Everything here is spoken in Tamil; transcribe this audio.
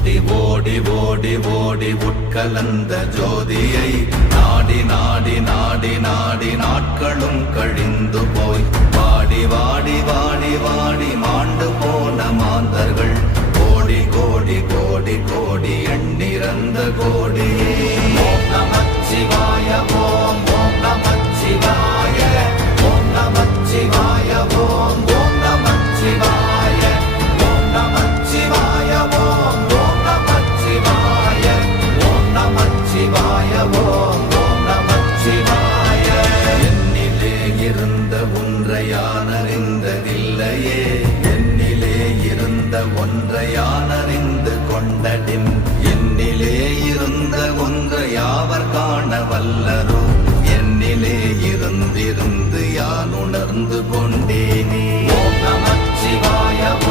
ஓடி ஓடி ஓடி ஓடி உட்கலந்த ஜோதியை நாடி நாடி நாடி நாடி நாட்களும் கழிந்து போய் வாடி வாடி வாடி வாடி மாண்டு போன மாந்தர்கள் கோடி கோடி கோடி கோடி எண்ணிறந்த கோடி. ஓம் நமச்சிவாய ஓம் ஓம் நமச்சிவாய ஓம் நமச்சிவாய ஓம் ஓம் நமச்சிவாய ஓம் நமச்சிவாய ஓம் ஓம் நமச்சிவாய ஓம் நமச்சிவாய ஓம் ஓம் நமச்சிவாய. என்னிலே இருந்த ஒன்றை யானறிந்ததில்லையே, என்னிலே இருந்த ஒன்றை யானறிந்ததில்லையே,